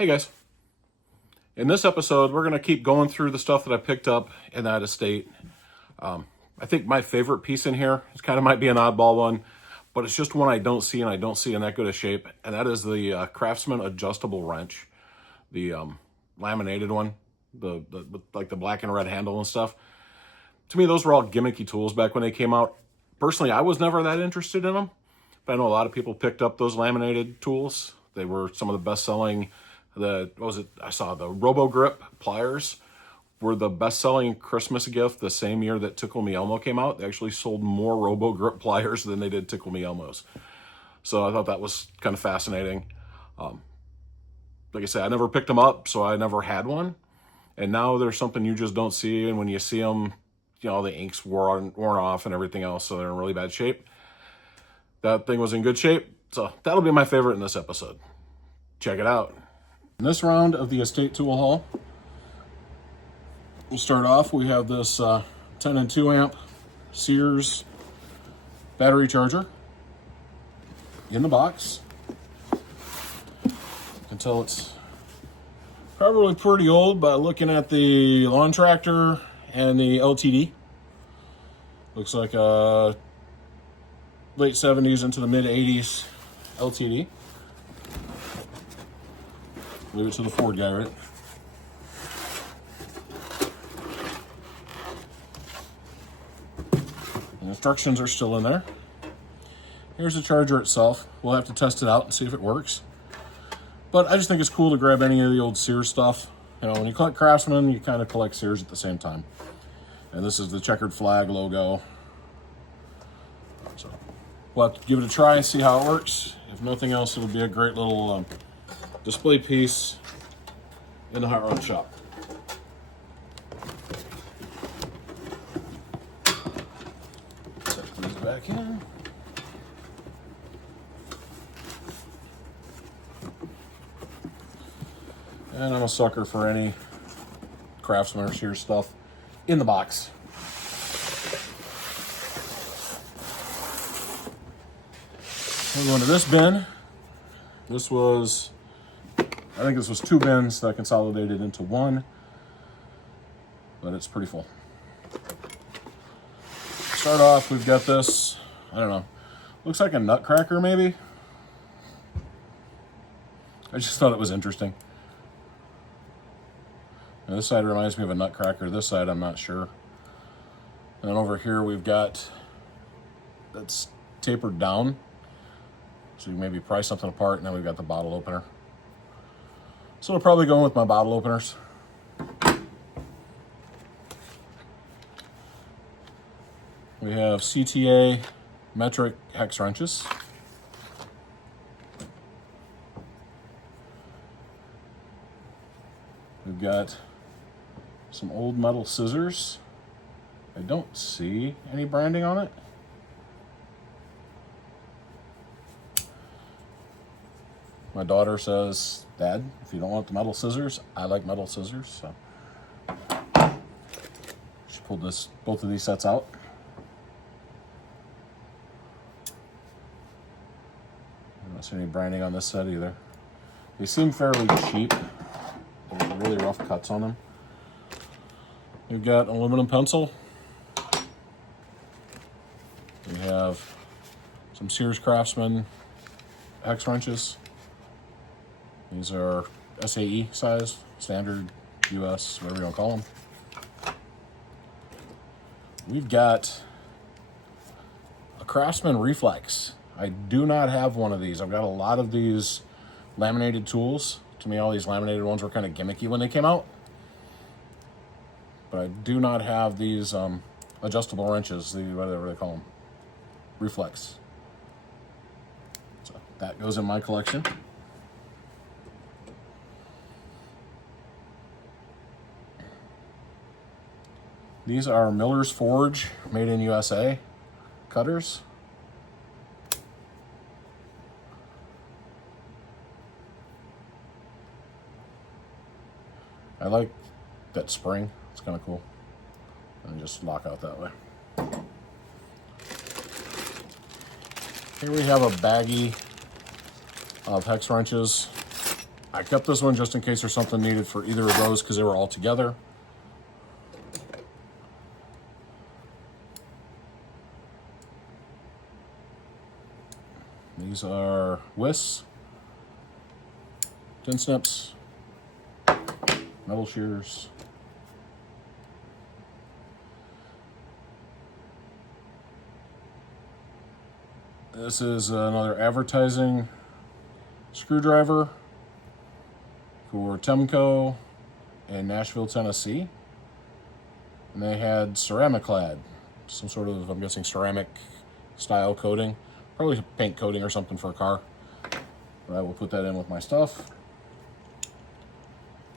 Hey guys, in this episode we're going to keep going through the stuff that I picked up in that estate. I think my favorite piece in here, it kind of might be an oddball one, but it's just one I don't see, and I don't see in that good a shape, and that is the Craftsman adjustable wrench, the laminated one, the like the black and red handle and stuff. To me, those were all gimmicky tools back when they came out. Personally, I was never that interested in them, but I know a lot of people picked up those laminated tools. They were some of the best-selling. I saw the Robo Grip pliers were the best-selling Christmas gift the same year that Tickle Me Elmo came out. They actually sold more Robo Grip pliers than they did Tickle Me Elmos. So I thought that was kind of fascinating. Like I said, I never picked them up, so I never had one. And now there's something you just don't see, and when you see them, you know, the ink's worn off and everything else, so they're in really bad shape. That thing was in good shape, so that'll be my favorite in this episode. Check it out. In this round of the estate tool haul, we'll start off. We have this 10 and 2 amp Sears battery charger in the box. You can tell it's probably pretty old by looking at the lawn tractor and the LTD. Looks like a late 70s into the mid 80s LTD. Leave it to the Ford guy, right? The instructions are still in there. Here's the charger itself. We'll have to test it out and see if it works. But I just think it's cool to grab any of the old Sears stuff. You know, when you collect Craftsman, you kind of collect Sears at the same time. And this is the checkered flag logo. So we'll have to give it a try and see how it works. If nothing else, it'll be a great little display piece in the hot rod shop. Set these back in. And I'm a sucker for any Craftsman or Sears stuff in the box. We'll go into this bin. I think this was 2 bins that I consolidated into one, but it's pretty full. Start off, we've got this, I don't know, looks like a nutcracker maybe. I just thought it was interesting. Now, this side reminds me of a nutcracker. This side, I'm not sure. And then over here, we've got that's tapered down. So you maybe pry something apart, and then we've got the bottle opener. So it'll probably go in with my bottle openers. We have CTA metric hex wrenches. We've got some old metal scissors. I don't see any branding on it. My daughter says, "Dad, if you don't want the metal scissors, I like metal scissors." So she pulled both of these sets out. I don't see any branding on this set either. They seem fairly cheap. There's really rough cuts on them. We've got an aluminum pencil. We have some Sears Craftsman hex wrenches. These are SAE size, standard US, whatever you want to call them. We've got a Craftsman Reflex. I do not have one of these. I've got a lot of these laminated tools. To me, all these laminated ones were kind of gimmicky when they came out. But I do not have these adjustable wrenches, whatever they call them, Reflex. So that goes in my collection. These are Miller's Forge, made in USA, cutters. I like that spring, it's kind of cool. And just lock out that way. Here we have a baggie of hex wrenches. I kept this one just in case there's something needed for either of those because they were all together. These are whisks, tin snips, metal shears. This is another advertising screwdriver for Temco in Nashville, Tennessee. And they had ceramic clad, some sort of, I'm guessing, ceramic style coating. Probably paint coating or something for a car. But I will put that in with my stuff.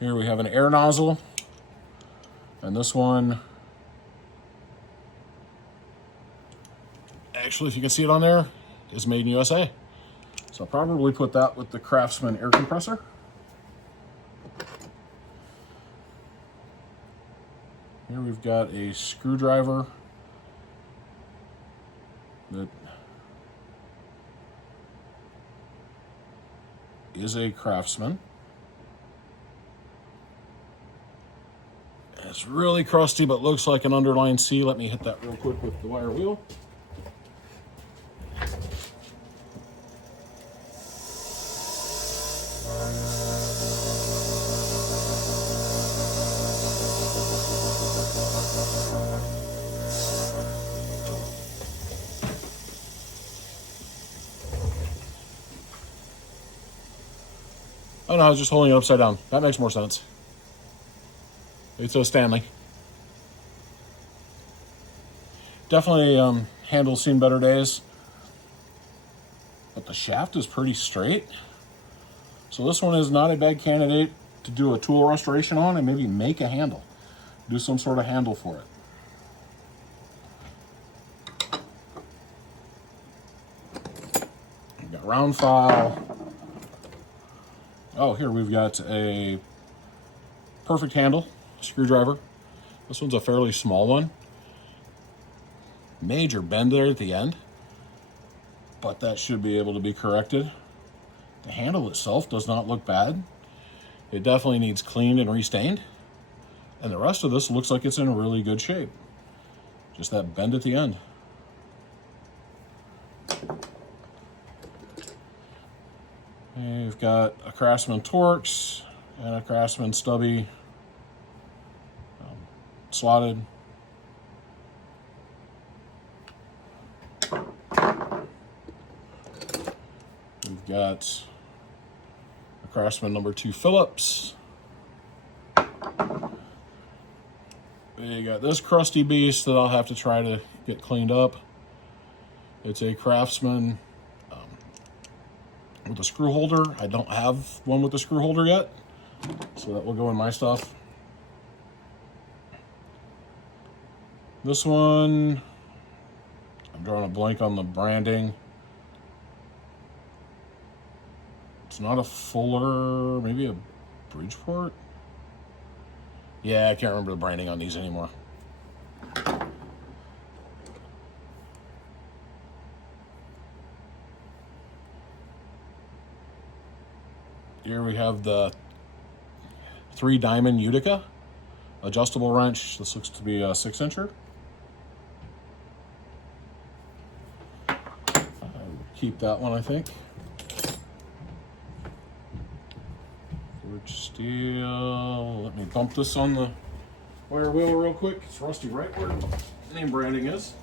Here we have an air nozzle. And this one, actually, if you can see it on there, is made in USA. So I'll probably put that with the Craftsman air compressor. Here we've got a screwdriver that is a Craftsman. It's really crusty, but looks like an underline C. Let me hit that real quick with the wire wheel. Oh no, I was just holding it upside down. That makes more sense. It's a Stanley. Definitely handle's seen better days. But the shaft is pretty straight. So this one is not a bad candidate to do a tool restoration on and maybe make a handle. Do some sort of handle for it. We've got round file. Oh, here we've got a perfect handle screwdriver. This one's a fairly small one. Major bend there at the end, but that should be able to be corrected. The handle itself does not look bad. It definitely needs cleaned and restained. And the rest of this looks like it's in really good shape. Just that bend at the end. We've got a Craftsman Torx and a Craftsman Stubby slotted. We've got a Craftsman number 2 Phillips. We got this crusty beast that I'll have to try to get cleaned up. It's a Craftsman with a screw holder. I don't have one with a screw holder yet, so that will go in my stuff. This one, I'm drawing a blank on the branding. It's not a Fuller, maybe a Bridgeport? Yeah, I can't remember the branding on these anymore. Here we have the 3-diamond Utica adjustable wrench. This looks to be a 6-incher. Keep that one, I think. Forged steel. Let me bump this on the wire wheel real quick. It's rusty right where the name branding is.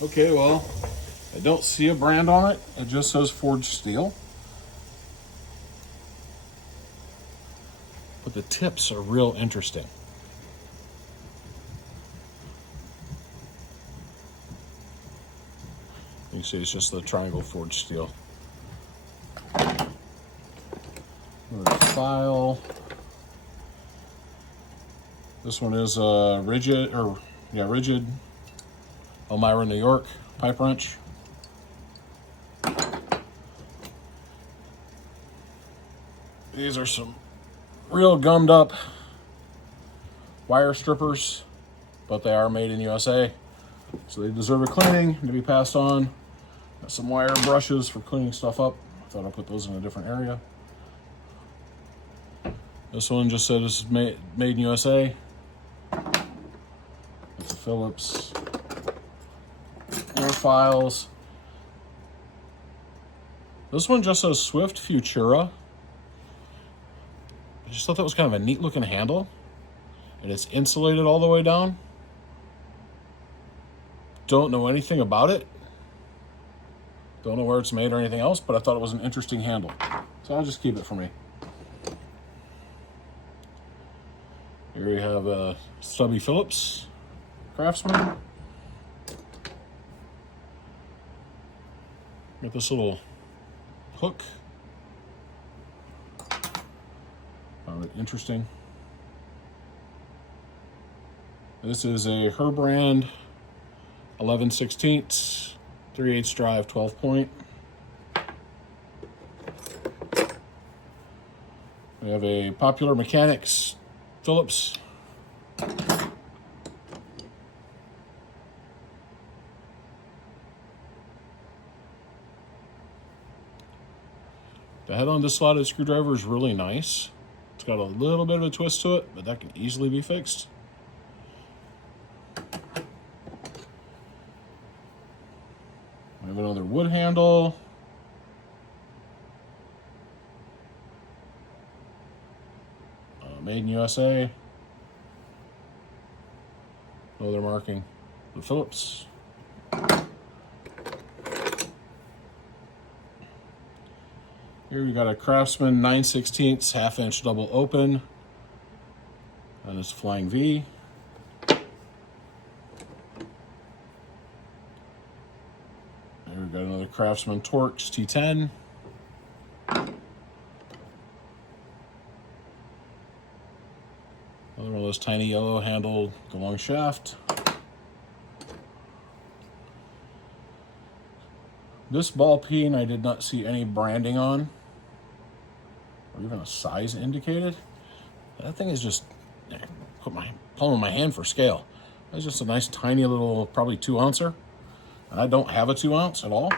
Okay, well, I don't see a brand on it. It just says forged steel. But the tips are real interesting. You can see it's just the triangle forged steel. Another file. This one is rigid Elmira, New York pipe wrench. These are some real gummed up wire strippers, but they are made in USA, so they deserve a cleaning to be passed on. Got some wire brushes for cleaning stuff up. I thought I'd put those in a different area. This one just said this is made in USA. It's a Phillips. More files. This one just says Swift Futura. I just thought that was kind of a neat looking handle. And it's insulated all the way down. Don't know anything about it. Don't know where it's made or anything else, but I thought it was an interesting handle. So I'll just keep it for me. Here we have a stubby Phillips Craftsman. Got this little hook. Found it interesting. This is a Herbrand 11/16, 3/8 drive, 12 point. We have a Popular Mechanics Phillips. The head on this slotted screwdriver is really nice. It's got a little bit of a twist to it, but that can easily be fixed. We have another wood handle. Made in USA. No other marking. The Phillips. Here we got a Craftsman 9/16 half-inch double open. And it's Flying V. Here we got another Craftsman Torx T10. Another one of those tiny yellow handled long shaft. This ball peen I did not see any branding on, or even a size indicated. That thing is just, put my palm in my hand for scale. That's just a nice tiny little, probably 2-ouncer. And I don't have a 2-ounce at all.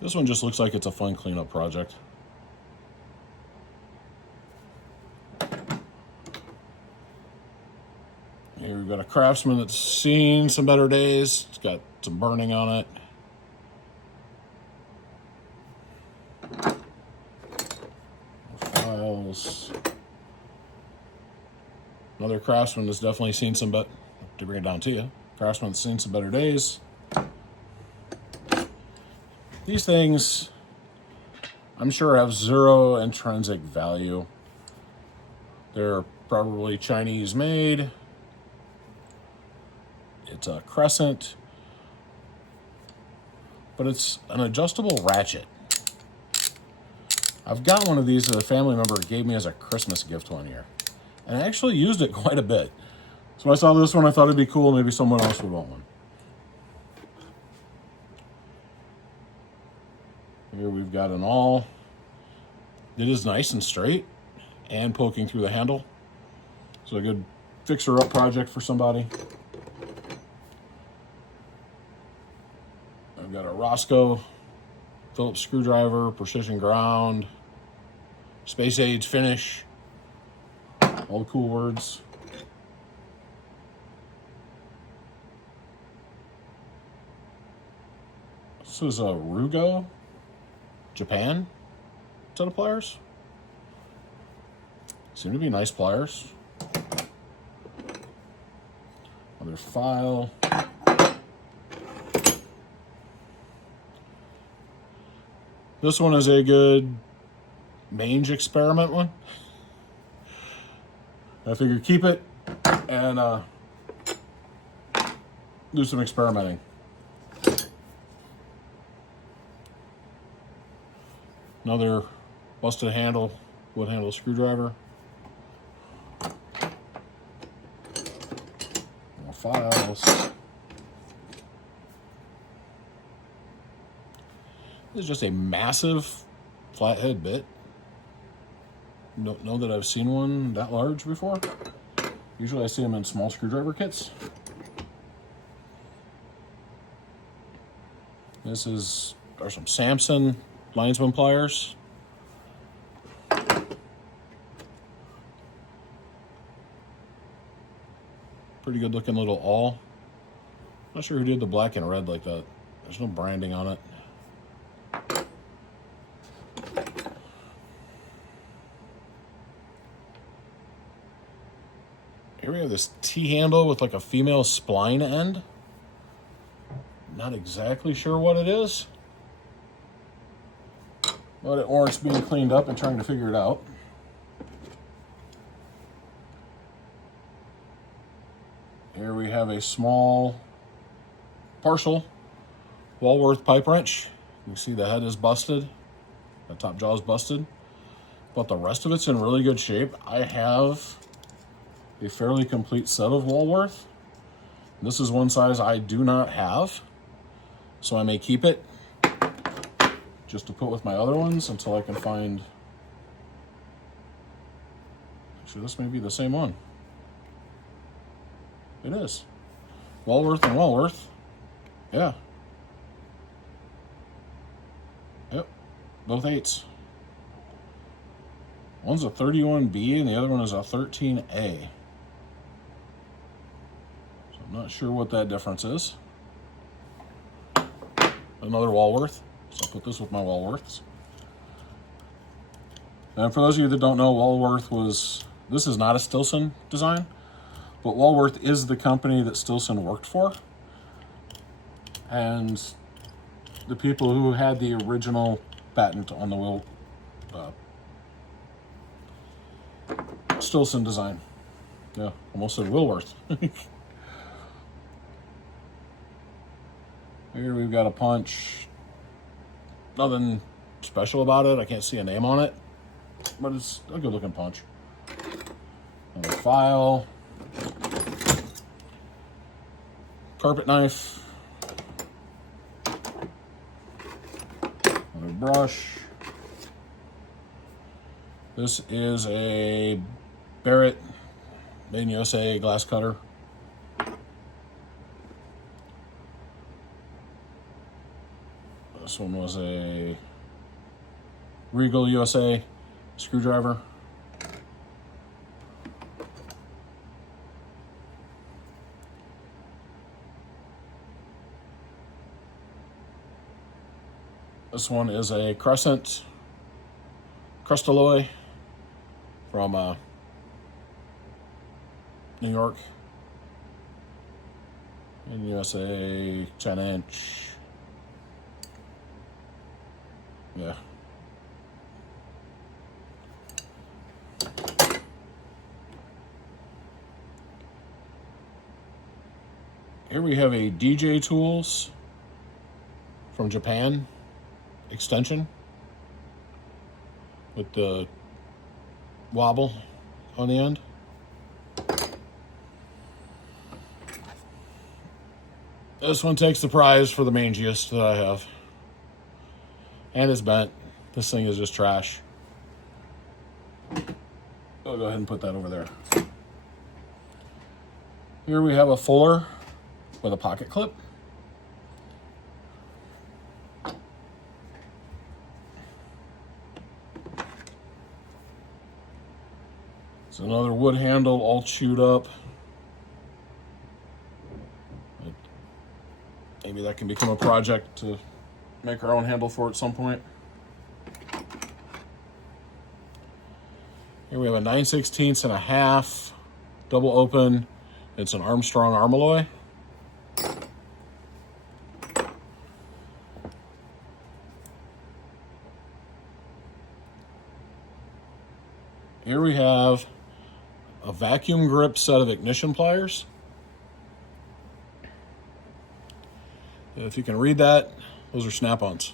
This one just looks like it's a fun cleanup project. Here we've got a Craftsman that's seen some better days. It's got some burning on it. Files. Another Craftsman that's definitely seen some, but to bring it down to you, Craftsman that's seen some better days. These things, I'm sure, have zero intrinsic value. They're probably Chinese made. It's a crescent, but it's an adjustable ratchet. I've got one of these that a family member gave me as a Christmas gift one year, and I actually used it quite a bit. So when I saw this one, I thought it'd be cool. Maybe someone else would want one. Here we've got an awl. It is nice and straight and poking through the handle. So a good fixer-up project for somebody. I've got a Roscoe Phillips screwdriver, precision ground, space age finish. All the cool words. This is a Rugo Japan set of pliers. Seem to be nice pliers. Another file. This one is a good mange experiment one. I figured keep it and do some experimenting. Another busted handle, wood handle screwdriver. More files. This is just a massive flathead bit. Don't know that I've seen one that large before. Usually I see them in small screwdriver kits. Are some Samson linesman pliers. Pretty good looking little awl. Not sure who did the black and red like that. There's no branding on it. Here we have this T-handle with like a female spline end. Not exactly sure what it is, but it warrants being cleaned up and trying to figure it out. Here we have a small partial Walworth pipe wrench. You can see the head is busted, the top jaw is busted, but the rest of it's in really good shape. I have a fairly complete set of Walworth. This is one size I do not have, so I may keep it just to put with my other ones until I can find. Actually, this may be the same one. It is. Walworth and Walworth. Yeah. Yep. Both 8s. One's a 31B and the other one is a 13A. So I'm not sure what that difference is. Another Walworth. So I'll put this with my Walworths. And for those of you that don't know, this is not a Stilson design, but Walworth is the company that Stilson worked for. And the people who had the original patent on the Stilson design. Yeah, almost said Wilworth. Here we've got a punch. Nothing special about it. I can't see a name on it, but it's a good looking punch. Another file. Carpet knife. Another brush. This is a Barrett made in USA glass cutter. This one was a Regal USA screwdriver. This one is a Crescent Crustalloy from New York. In USA, 10-inch. Yeah. Here we have a DJ Tools from Japan extension with the wobble on the end. This one takes the prize for the mangiest that I have. And it's bent. This thing is just trash. I'll go ahead and put that over there. Here we have a fuller with a pocket clip. It's another wood handle all chewed up. Maybe that can become a project to make our own handle for at some point. Here we have a 9/16 and a half double open. It's an Armstrong Armalloy. Here we have a vacuum grip set of ignition pliers. If you can read that, those are snap-ons.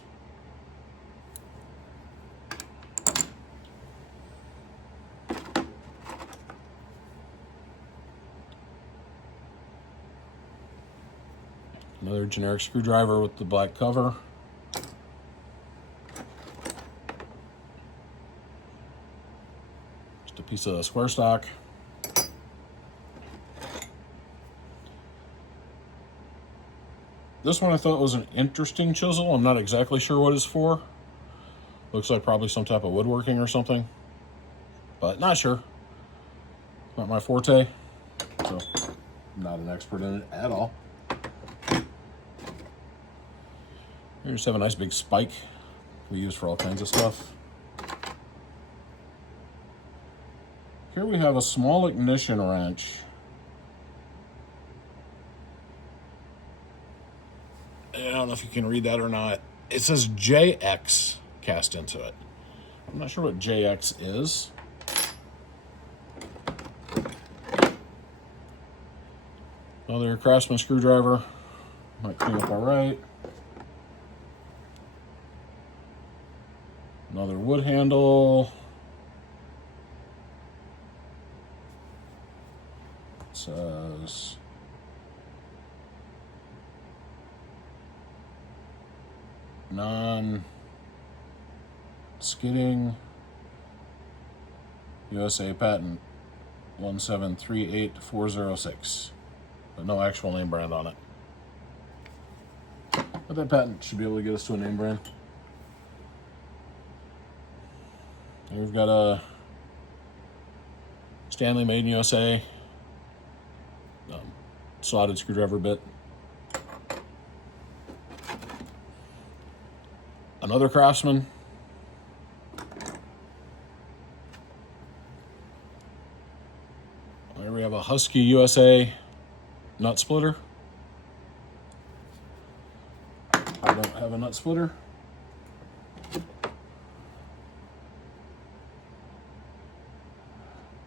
Another generic screwdriver with the black cover. Just a piece of square stock. This one I thought was an interesting chisel. I'm not exactly sure what it's for. Looks like probably some type of woodworking or something, but not sure. Not my forte, so I'm not an expert in it at all. We just have a nice big spike we use for all kinds of stuff. Here we have a small ignition wrench. I don't know if you can read that or not. It says JX cast into it. I'm not sure what JX is. Another Craftsman screwdriver. Might clean up all right. Another wood handle. It says non-skidding USA patent 1738406, but no actual name brand on it. But that patent should be able to get us to a name brand. And we've got a Stanley made in USA slotted screwdriver bit. Another Craftsman. There we have a Husky USA nut splitter. I don't have a nut splitter.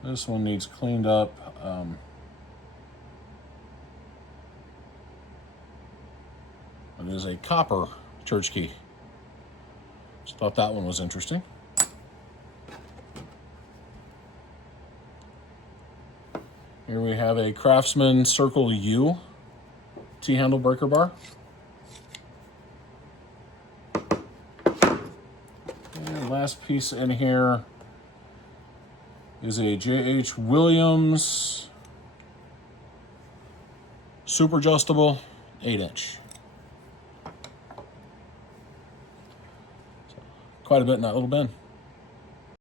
This one needs cleaned up. It is a copper church key. Just thought that one was interesting. Here we have a Craftsman Circle U T-handle breaker bar. And last piece in here is a J.H. Williams super adjustable 8-inch. Quite a bit in that little bin.